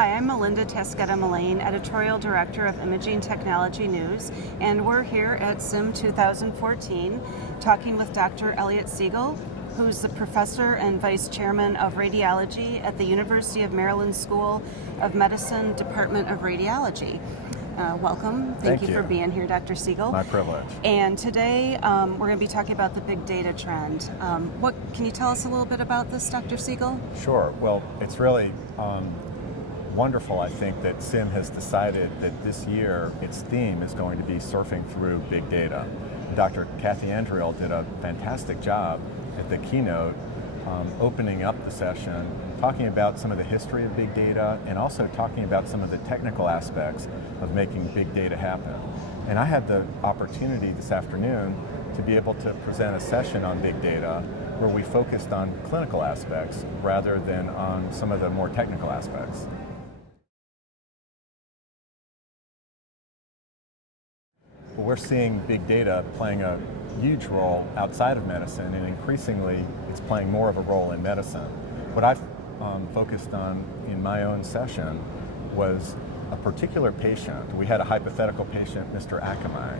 Hi, I'm Melinda Taschetta-Millane, Editorial Director of Imaging Technology News, and we're here at SIM 2014 talking with Dr. Eliot Siegel, who's the Professor and Vice Chairman of Radiology at the University of Maryland School of Medicine, Department of Radiology. Welcome. Thank you for being here, Dr. Siegel. My privilege. And today we're going to be talking about the big data trend. Can you tell us a little bit about this, Dr. Siegel? Sure. Well, it's really wonderful, I think, that SIM has decided that this year its theme is going to be surfing through big data. Dr. Kathy Andriel did a fantastic job at the keynote opening up the session, talking about some of the history of big data and also talking about some of the technical aspects of making big data happen. And I had the opportunity this afternoon to be able to present a session on big data where we focused on clinical aspects rather than on some of the more technical aspects. Well, we're seeing big data playing a huge role outside of medicine, and increasingly it's playing more of a role in medicine. What I've focused on in my own session was a particular patient. We had a hypothetical patient, Mr. Akamai,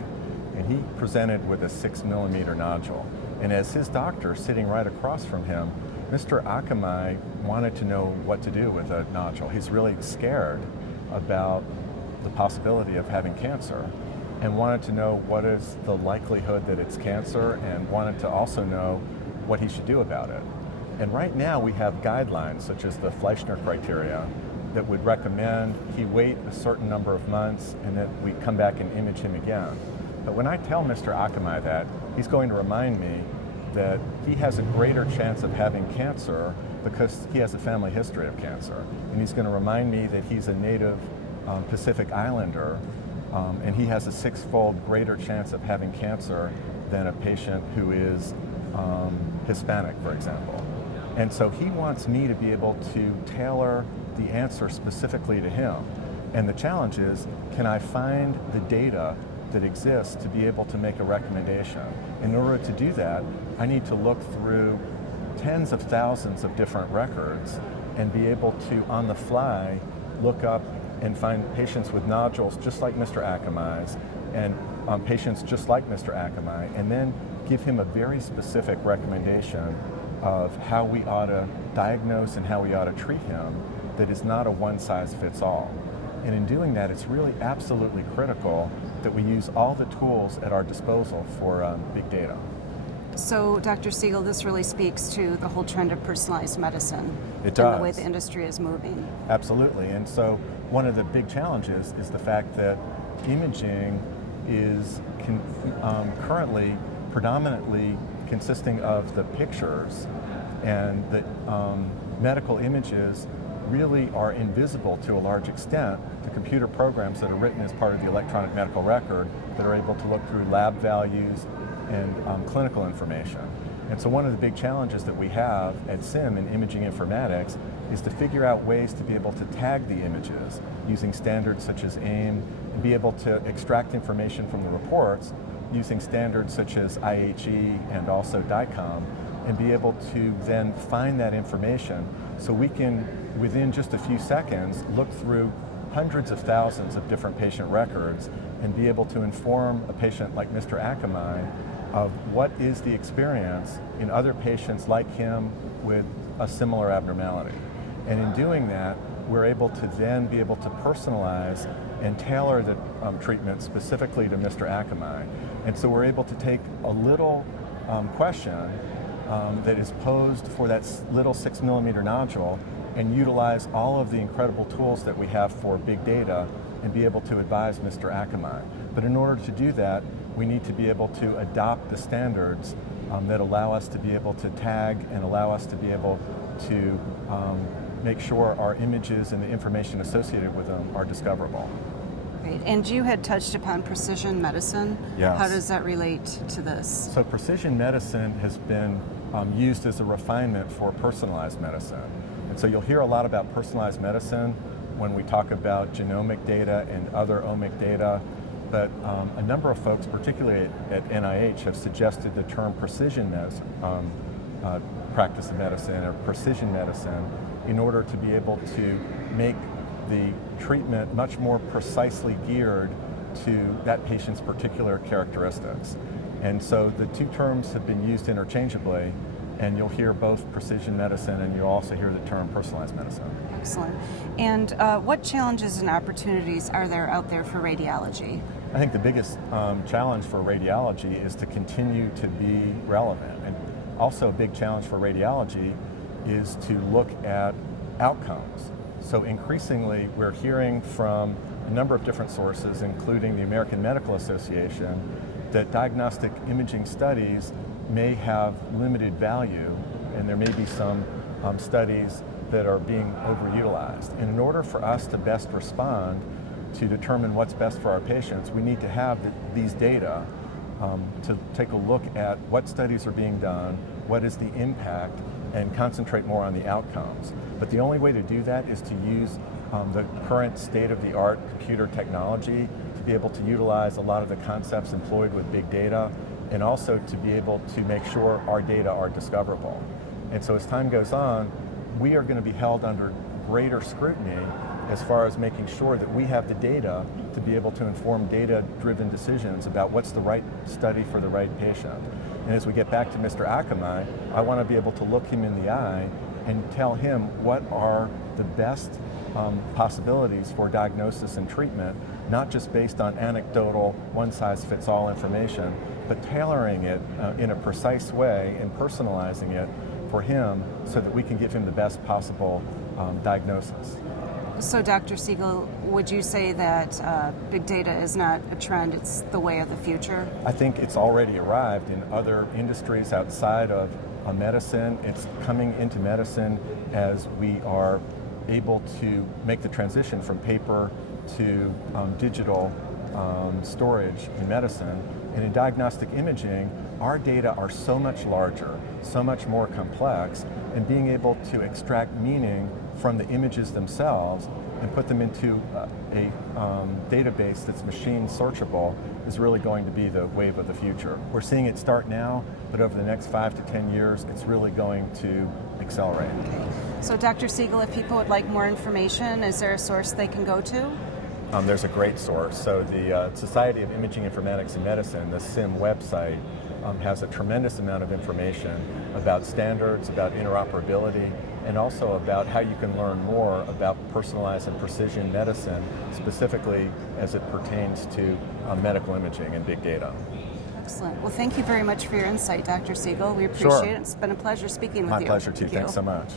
and he presented with a 6mm nodule. And as his doctor sitting right across from him, Mr. Akamai wanted to know what to do with a nodule. He's really scared about the possibility of having cancer and wanted to know what is the likelihood that it's cancer and wanted to also know what he should do about it. And right now we have guidelines such as the Fleischner criteria that would recommend he wait a certain number of months and that we come back and image him again. But when I tell Mr. Akamai that, he's going to remind me that he has a greater chance of having cancer because he has a family history of cancer. And he's going to remind me that he's a native Pacific Islander and he has a 6-fold greater chance of having cancer than a patient who is Hispanic, for example. And so he wants me to be able to tailor the answer specifically to him. And the challenge is, can I find the data that exists to be able to make a recommendation? In order to do that, I need to look through tens of thousands of different records and be able to, on the fly, look up and find patients with nodules just like Mr. Akamai's and patients just like Mr. Akamai, and then give him a very specific recommendation of how we ought to diagnose and how we ought to treat him that is not a one-size-fits-all. And in doing that, it's really absolutely critical that we use all the tools at our disposal for big data. So, Dr. Siegel, this really speaks to the whole trend of personalized medicine. It does. And the way the industry is moving. Absolutely. And so one of the big challenges is the fact that imaging is currently predominantly consisting of the pictures, and that medical images really are invisible to a large extent to computer programs that are written as part of the electronic medical record that are able to look through lab values and clinical information. And so one of the big challenges that we have at SIM in imaging informatics is to figure out ways to be able to tag the images using standards such as AIM, and be able to extract information from the reports using standards such as IHE and also DICOM, and be able to then find that information so we can, within just a few seconds, look through hundreds of thousands of different patient records and be able to inform a patient like Mr. Akamai of what is the experience in other patients like him with a similar abnormality. And in doing that, we're able to then be able to personalize and tailor the treatment specifically to Mr. Akamai. And so we're able to take a little question that is posed for that little 6mm nodule and utilize all of the incredible tools that we have for big data and be able to advise Mr. Akamai. But in order to do that, we need to be able to adopt the standards that allow us to be able to tag and allow us to be able to make sure our images and the information associated with them are discoverable. Great. And you had touched upon precision medicine. Yes. How does that relate to this? So precision medicine has been used as a refinement for personalized medicine. And so you'll hear a lot about personalized medicine when we talk about genomic data and other omic data. But a number of folks, particularly at NIH, have suggested the term precision medicine, practice of medicine or precision medicine in order to be able to make the treatment much more precisely geared to that patient's particular characteristics. And so the two terms have been used interchangeably, and you'll hear both precision medicine and you'll also hear the term personalized medicine. Excellent. And what challenges and opportunities are there out there for radiology? I think the biggest challenge for radiology is to continue to be relevant. And also a big challenge for radiology is to look at outcomes. So increasingly we're hearing from a number of different sources, including the American Medical Association, that diagnostic imaging studies may have limited value, and there may be some studies that are being overutilized. And in order for us to best respond to determine what's best for our patients, we need to have these data to take a look at what studies are being done, what is the impact, and concentrate more on the outcomes. But the only way to do that is to use the current state-of-the-art computer technology to be able to utilize a lot of the concepts employed with big data, and also to be able to make sure our data are discoverable. And so as time goes on, we are going to be held under greater scrutiny as far as making sure that we have the data to be able to inform data-driven decisions about what's the right study for the right patient. And as we get back to Mr. Akamai, I want to be able to look him in the eye and tell him what are the best possibilities for diagnosis and treatment, not just based on anecdotal, one-size-fits-all information, but tailoring it in a precise way and personalizing it for him so that we can give him the best possible diagnosis. So Dr. Siegel, would you say that big data is not a trend, it's the way of the future? I think it's already arrived in other industries outside of medicine. It's coming into medicine as we are able to make the transition from paper to digital storage in medicine. And in diagnostic imaging, our data are so much larger, so much more complex, and being able to extract meaning from the images themselves and put them into a database that's machine searchable is really going to be the wave of the future. We're seeing it start now, but over the next 5 to 10 years, it's really going to accelerate. Okay. So Dr. Siegel, if people would like more information, is there a source they can go to? There's a great source. So the Society of Imaging Informatics and Medicine, the SIM website, has a tremendous amount of information about standards, about interoperability, and also about how you can learn more about personalized and precision medicine, specifically as it pertains to medical imaging and big data. Excellent. Well, thank you very much for your insight, Dr. Siegel. We appreciate Sure. it. It's been a pleasure speaking with My you. pleasure too. Thank you. Thanks so much.